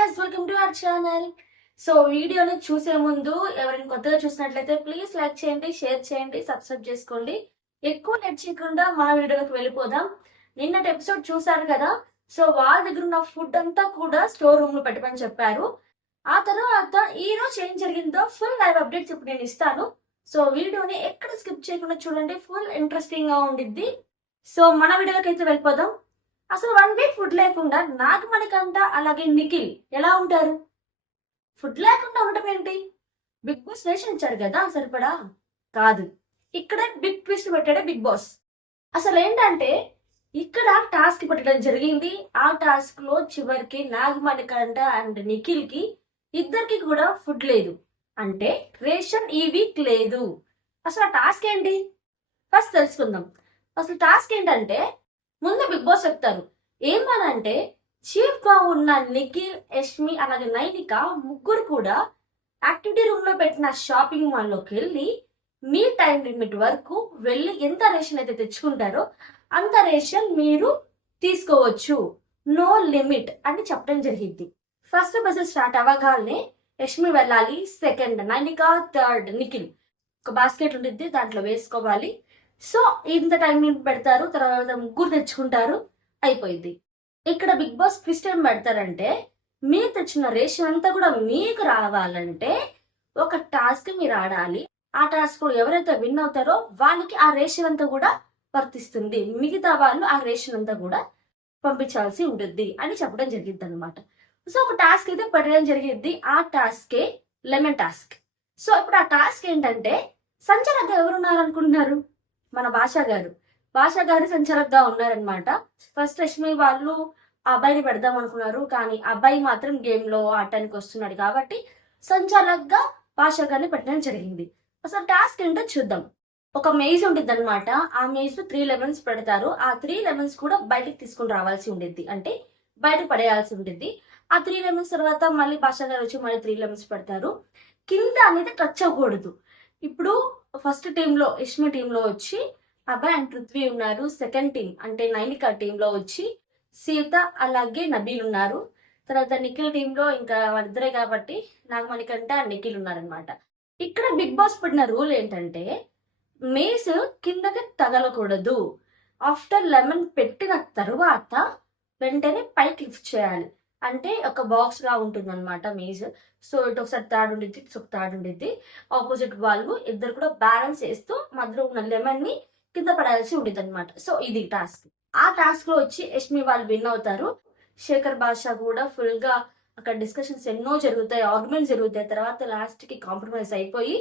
Guys, welcome to our channel. So వీడియోని చూసే ముందు ఎవరైనా కొత్తగా చూసినట్లయితే ప్లీజ్ లైక్ చేయండి, షేర్ చేయండి, సబ్స్క్రైబ్ చేసుకోండి. ఎక్కువ లేట్ చేయకుండా మన వీడియోలోకి వెళ్ళిపోదాం. నిన్నటి ఎపిసోడ్ చూసారు కదా. సో వాళ్ళ దగ్గర ఉన్న ఫుడ్ అంతా కూడా స్టోర్ రూమ్ లో పెట్టమని చెప్పారు. ఆ తర్వాత ఈ రోజు ఏం జరిగిందో ఫుల్ లైవ్ అప్డేట్స్ ఇప్పుడు నేను ఇస్తాను. సో వీడియోని ఎక్కడ స్కిప్ చేయకుండా చూడండి, ఫుల్ ఇంట్రెస్టింగ్ గా ఉండిద్ది. సో మన వీడియోలోకి అయితే వెళ్ళిపోదాం. అసలు 1 వీక్ ఫుడ్ లేకుండా నాగమణికంట అలాగే నిఖిల్ ఎలా ఉంటారు? ఫుడ్ లేకుండా ఉండటం ఏంటి? బిగ్ బాస్ రేషన్ ఇచ్చారు కదా సరిపడా. కాదు, ఇక్కడ బిగ్ ట్విస్ట్ పెట్టాడే బిగ్ బాస్. అసలు ఏంటంటే ఇక్కడ టాస్క్ పెట్టడం జరిగింది. ఆ టాస్క్ లో చివరికి నాగమణికంట అండ్ నిఖిల్ కి ఇద్దరికి కూడా ఫుడ్ లేదు. అంటే రేషన్ ఈ వీక్ లేదు. అసలు ఆ టాస్క్ ఏంటి ఫస్ట్ తెలుసుకుందాం. అసలు టాస్క్ ఏంటంటే ముందు బిగ్ బాస్ చెప్తారు. ఏమనంటే చీఫ్ గా ఉన్న నిఖిల్, యష్మి అలాగే నైనిక ముగ్గురు కూడా యాక్టివిటీ రూమ్ లో పెట్టిన షాపింగ్ మాల్ లోకి వెళ్ళి మీ టైం లిమిట్ వరకు వెళ్ళి ఎంత రేషన్ అయితే తెచ్చుకుంటారో అంత రేషన్ మీరు తీసుకోవచ్చు, నో లిమిట్ అని చెప్పడం జరిగింది. ఫస్ట్ బస్ స్టార్ట్ అవ్వగానే యష్మి వెళ్ళాలి, సెకండ్ నైనిక, థర్డ్ నిఖిల్. ఒక బాస్కెట్ ఉంటుంది, దాంట్లో వేసుకోవాలి. సో ఇంత టైం పెడతారు, తర్వాత ముగ్గురు తెచ్చుకుంటారు, అయిపోయింది. ఇక్కడ బిగ్ బాస్ ట్విస్ట్ ఏం పెడతారంటే మీరు తెచ్చిన రేషన్ అంతా కూడా మీకు రావాలంటే ఒక టాస్క్ మీరు ఆడాలి. ఆ టాస్క్ ఎవరైతే విన్ అవుతారో వాళ్ళకి ఆ రేషన్ అంతా కూడా వర్తిస్తుంది, మిగతా వాళ్ళు ఆ రేషన్ అంతా కూడా పంపించాల్సి ఉంటుంది అని చెప్పడం జరిగింది అనమాట. సో ఒక టాస్క్ అయితే పెట్టడం జరిగింది. ఆ టాస్కే లెమన్ టాస్క్. సో ఇప్పుడు ఆ టాస్క్ ఏంటంటే సంచాలకుగా ఎవరున్నారు అనుకుంటున్నారు? మన భాషా గారు సంచాలకుగా ఉన్నారనమాట. ఫస్ట్ రష్మి వాళ్ళు ఆ అబ్బాయిని పెడదాం అనుకున్నారు, కానీ అబ్బాయి మాత్రం గేమ్ లో ఆడటానికి వస్తున్నాడు కాబట్టి సంచాలకుగా భాషా గారిని పెట్టడం జరిగింది. అసలు టాస్క్ ఏంటో చూద్దాం. ఒక మేజ్ ఉంటుంది అనమాట. ఆ మేజ్ లో 3 లెమన్స్ పెడతారు. ఆ 3 లెమన్స్ కూడా బయటకు తీసుకుని రావాల్సి ఉండిద్ది, అంటే బయట పడేయాల్సి ఉంటుంది. ఆ 3 లెమన్స్ తర్వాత మళ్ళీ భాషా గారు వచ్చి మళ్ళీ 3 లెమన్స్ పెడతారు. కింద అనేది టచ్ అవ్వకూడదు. ఇప్పుడు ఫస్ట్ టీంలో యష్మి టీంలో వచ్చి అబ్బాయి అండ్ పృథ్వీ ఉన్నారు. సెకండ్ టీం అంటే నైనిక టీంలో వచ్చి సీత అలాగే నబీల్ ఉన్నారు. తర్వాత నిఖిల్ టీంలో ఇంకా వాళ్ళిద్దరే కాబట్టి నాగమణికంట నిఖిల్ ఉన్నారనమాట. ఇక్కడ బిగ్ బాస్ పడిన రూల్ ఏంటంటే మేస్ కిందకి తగలకూడదు. ఆఫ్టర్ లెమన్ పెట్టిన తరువాత వెంటనే పైకి లిఫ్ట్ చేయాలి. అంటే ఒక బాక్స్ లా ఉంటుంది అనమాట మేజ్. సో ఇటు ఒకసారి తాడు ఉండిద్ది, ఇటు ఒక తాడు ఉండిద్ది. ఆపోజిట్ వాళ్ళు ఇద్దరు కూడా బ్యాలెన్స్ చేస్తూ మధ్యలో ఉన్న లెమన్ ని కింద పడాల్సి ఉండేది అనమాట. సో ఇది టాస్క్. ఆ టాస్క్ లో వచ్చి యష్మి వాళ్ళు విన్ అవుతారు. శేఖర్ భాషా కూడా ఫుల్ గా అక్కడ డిస్కషన్స్ ఎన్నో జరుగుతాయి, ఆర్గ్యుమెంట్స్ జరుగుతాయి. తర్వాత లాస్ట్ కి కాంప్రమైజ్ అయిపోయి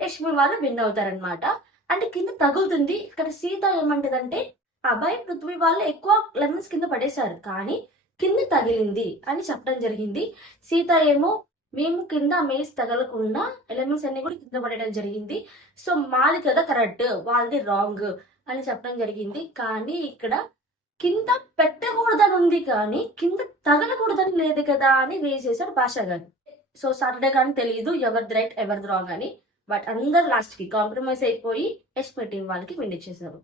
యష్మి వాళ్ళు విన్ అవుతారనమాట. అంటే కింద తగులుతుంది. ఇక్కడ సీత ఏమంటదంటే అబ్బాయి పృథ్వీ వాళ్ళు ఎక్కువ లెమన్స్ కింద పడేశారు, కానీ కింద తగిలింది అని చెప్పడం జరిగింది. సీత ఏమో మేము కింద మేస్ తగలకుండా ఎలిమెంట్స్ అన్ని కూడా కింద పడడం జరిగింది. సో మాది కదా కరెక్ట్, వాళ్ళది రాంగ్ అని చెప్పడం జరిగింది. కానీ ఇక్కడ కింద పెట్టకూడదని ఉంది, కానీ కింద తగలకూడదని లేదు కదా అని వేసేసాడు భాషా గారు. సో సాటర్డే కానీ తెలియదు ఎవరిది రైట్ ఎవరిది రాంగ్ అని. బట్ అందరు లాస్ట్ కి కాంప్రమైజ్ అయిపోయి యష్మి టీం వాళ్ళకి విన్ ఇచ్చేసారు.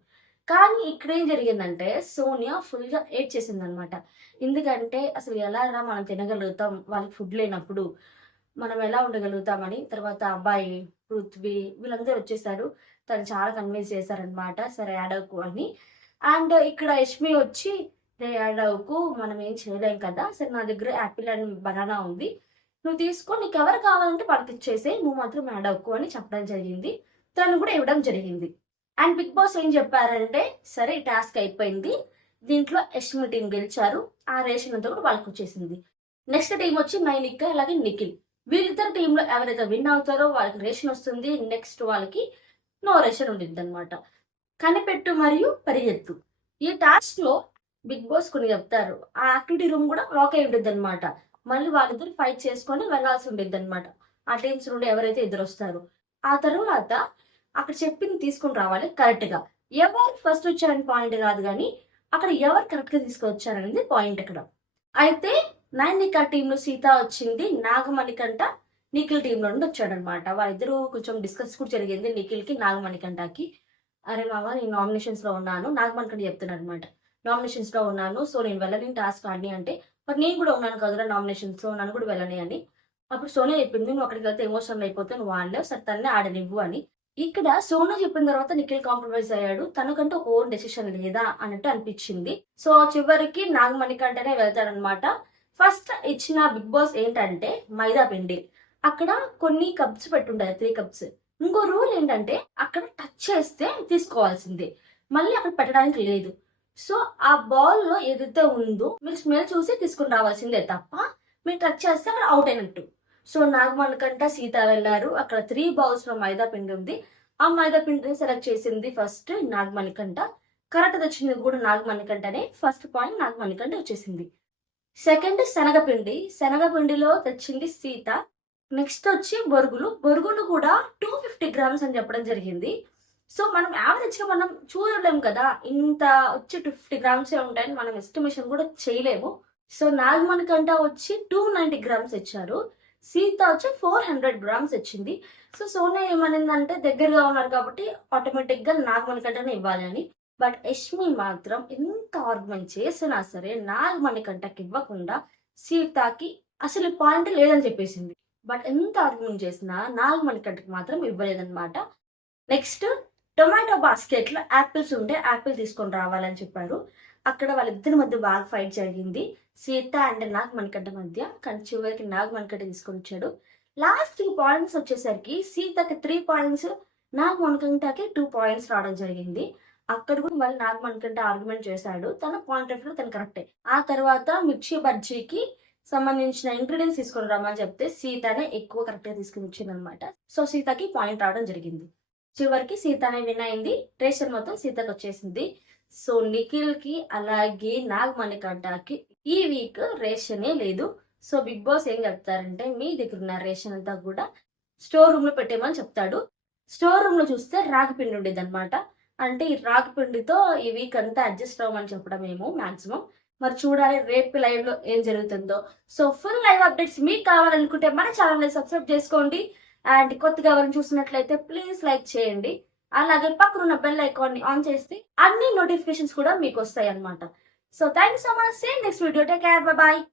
కానీ ఇక్కడ ఏం జరిగిందంటే సోనియా ఫుల్ గా ఏడ్ చేసింది అనమాట. ఎందుకంటే అసలు ఎలా రా మనం తినగలుగుతాం వాళ్ళకి ఫుడ్ లేనప్పుడు, మనం ఎలా ఉండగలుగుతామని. తర్వాత అబ్బాయి, పృథ్వీ వీళ్ళందరూ వచ్చేసారు. తను చాలా కన్విన్స్ చేశారనమాట, సరే యాడ్ అవ్వకు అని. అండ్ ఇక్కడ యష్మి వచ్చి యాడ్ అవ్వకు, మనం ఏం చేయలేం కదా, సరే నా దగ్గర యాపిల్ అండ్ బనానా ఉంది, నువ్వు తీసుకో, నీకు ఎవరు కావాలంటే వాళ్ళకి ఇచ్చేసే, నువ్వు మాత్రం యాడ్ అవ్వకు అని చెప్పడం జరిగింది. తను కూడా ఇవ్వడం జరిగింది. అండ్ బిగ్ బాస్ ఏం చెప్పారంటే సరే టాస్క్ అయిపోయింది, దీంట్లో యష్మి టీం గెలిచారు, ఆ రేషన్ అంతా కూడా వాళ్ళకి వచ్చేసింది. నెక్స్ట్ టీం వచ్చి నైనిక అలాగే నిఖిల్. వీళ్ళిద్దరు టీంలో ఎవరైతే విన్ అవుతారో వాళ్ళకి రేషన్ వస్తుంది. నెక్స్ట్ వాళ్ళకి నో రేషన్ ఉండిద్ది అనమాట. కనిపెట్టు మరియు పరిగెత్తు. ఈ టాస్క్ లో బిగ్ బాస్ కొన్ని చెప్తారు. ఆ యాక్టివిటీ రూమ్ కూడా లాక్ అయి ఉంటుంది అనమాట. మళ్ళీ వాళ్ళిద్దరు ఫైట్ చేసుకొని వెళ్లాల్సి ఉండేది అనమాట. ఆ టీమ్స్ నుండి ఎవరైతే ఎదురు వస్తారో ఆ తర్వాత అక్కడ చెప్పింది తీసుకుని రావాలి కరెక్ట్ గా. ఎవరు ఫస్ట్ వచ్చారని పాయింట్ కాదు, కానీ అక్కడ ఎవరు కరెక్ట్ గా తీసుకొచ్చారనేది పాయింట్ ఇక్కడ. అయితే నైనిక టీంలో సీత వచ్చింది, నాగమణికంట నిఖిల్ టీంలో నుండి వచ్చాడనమాట. వాళ్ళిద్దరూ కొంచెం డిస్కస్ కూడా జరిగింది నిఖిల్ కి నాగమణికంటకి. అరే మామ నేను నామినేషన్స్ లో ఉన్నాను, నాగమణికంట చెప్తున్నాడు అనమాట, నామినేషన్స్ లో ఉన్నాను, సో నేను వెళ్ళని టాస్క్ ఆడి అంటే బట్ నేను కూడా ఉన్నాను కదరా నామినేషన్స్, నన్ను కూడా వెళ్ళని అని. అప్పుడు సోనియా చెప్పింది, నువ్వు అక్కడికి వెళ్తే ఎమోషనల్ అయిపోతే నువ్వు ఆడలేవు, సరే తన్నే ఆడనివ్వు అని. ఇక్కడ సోను చెప్పిన తర్వాత నిఖిల్ కాంప్రమైజ్ అయ్యాడు. తనకంటూ ఒక ఓన్ డెసిషన్ లేదా అన్నట్టు అనిపించింది. సో చివరికి నాగమణికంటనే వెళ్తాడనమాట. ఫస్ట్ ఇచ్చిన బిగ్ బాస్ ఏంటంటే మైదా పిండి. అక్కడ కొన్ని కప్స్ పెట్టుంటాయి, 3 కప్స్. ఇంకో రూల్ ఏంటంటే అక్కడ టచ్ చేస్తే తీసుకోవాల్సిందే, మళ్ళీ అక్కడ పెట్టడానికి లేదు. సో ఆ బాల్ లో ఏదైతే ఉందో మీరు స్మెల్ చూసి తీసుకుని రావాల్సిందే తప్ప మీరు టచ్ చేస్తే అక్కడ అవుట్ అయినట్టు. సో నాగమణికంట సీత వెళ్ళారు. అక్కడ 3 బౌల్స్ లో మైదా పిండి ఉంది. ఆ మైదా పిండిని సెలెక్ట్ చేసింది ఫస్ట్ నాగమణికంట. కరెక్ట్ తెచ్చింది కూడా నాగమణికంటనే. ఫస్ట్ పాయింట్ నాగమణికంట వచ్చేసింది. సెకండ్ శనగపిండి. శనగపిండిలో తెచ్చింది సీత. నెక్స్ట్ వచ్చి బొరుగులు కూడా 250 గ్రామ్స్ అని చెప్పడం జరిగింది. సో మనం యావరేజ్ గా మనం చూడలేం కదా, ఇంత వచ్చి 250 గ్రామ్సే ఉంటాయని మనం ఎస్టిమేషన్ కూడా చేయలేము. సో నాగమణికంట వచ్చి 290 గ్రామ్స్ ఇచ్చారు. సీత వచ్చి 400 గ్రామ్స్ వచ్చింది. సో సోనియా ఏమనిందంటే దగ్గరగా ఉన్నారు కాబట్టి ఆటోమేటిక్ గా నాగమణికంటనే ఇవ్వాలి అని. బట్ యష్మి మాత్రం ఎంత ఆర్గ్యుమెంట్ చేసినా సరే నాగమణికంటకి ఇవ్వకుండా సీతకి అసలు పాయింట్ లేదని చెప్పేసింది. బట్ ఎంత ఆర్గ్యుమెంట్ చేసినా నాగమణికంటకి మాత్రం ఇవ్వలేదన్నమాట. నెక్స్ట్ టొమాటో బాస్కెట్ లో యాపిల్స్ ఉంటే యాపిల్ తీసుకొని రావాలని చెప్పారు. అక్కడ వాళ్ళిద్దరి మధ్య బాగా ఫైట్ జరిగింది, సీత అండ్ నాగమణికంట మధ్య. కానీ చివరికి నాగమణికంట తీసుకొని వచ్చాడు. లాస్ట్ 3 పాయింట్స్ వచ్చేసరికి సీతకి 3 పాయింట్స్, నాగమణికంటకి 2 పాయింట్స్ రావడం జరిగింది. అక్కడ కూడా మళ్ళీ నాగమణికంట ఆర్గ్యుమెంట్ చేశాడు. తన పాయింట్ ఆఫ్ వ్యూ తను కరెక్టే. ఆ తర్వాత మిర్చి బజ్జీకి సంబంధించిన ఇంగ్రీడియంట్స్ తీసుకొని రమ్మని చెప్తే సీతనే ఎక్కువ కరెక్ట్ గా తీసుకుని వచ్చింది అనమాట. సో సీతకి పాయింట్ రావడం జరిగింది. చివరికి సీతనే విన్ అయింది. రేషన్ మొత్తం సీతకు వచ్చేసింది. సో నిఖిల్ కి అలాగే నాగమణికంటకి ఈ వీక్ రేషనే లేదు. సో బిగ్ బాస్ ఏం చెప్తారంటే మీ దగ్గర ఉన్న రేషన్ అంతా కూడా స్టోర్ రూమ్ లో పెట్టేమని చెప్తాడు. స్టోర్ రూమ్ లో చూస్తే రాగి పిండి ఉండేది అనమాట. అంటే ఈ రాగి పిండితో ఈ వీక్ అంతా అడ్జస్ట్ అవ్వమని చెప్పడం ఏమో మాక్సిమం. మరి చూడాలి రేపు లైవ్ లో ఏం జరుగుతుందో. సో ఫుల్ లైవ్ అప్డేట్స్ మీకు కావాలనుకుంటే మన ఛానల్ ని సబ్స్క్రైబ్ చేసుకోండి. అండ్ కొత్తగా ఎవరైనా చూసినట్లయితే ప్లీజ్ లైక్ చేయండి. అలాగే పక్కన ఉన్న బెల్ ఐకాన్ ని ఆన్ చేస్తే అన్ని నోటిఫికేషన్స్ కూడా మీకు వస్తాయి అన్నమాట. So thank you so much. See next video. Take care. By.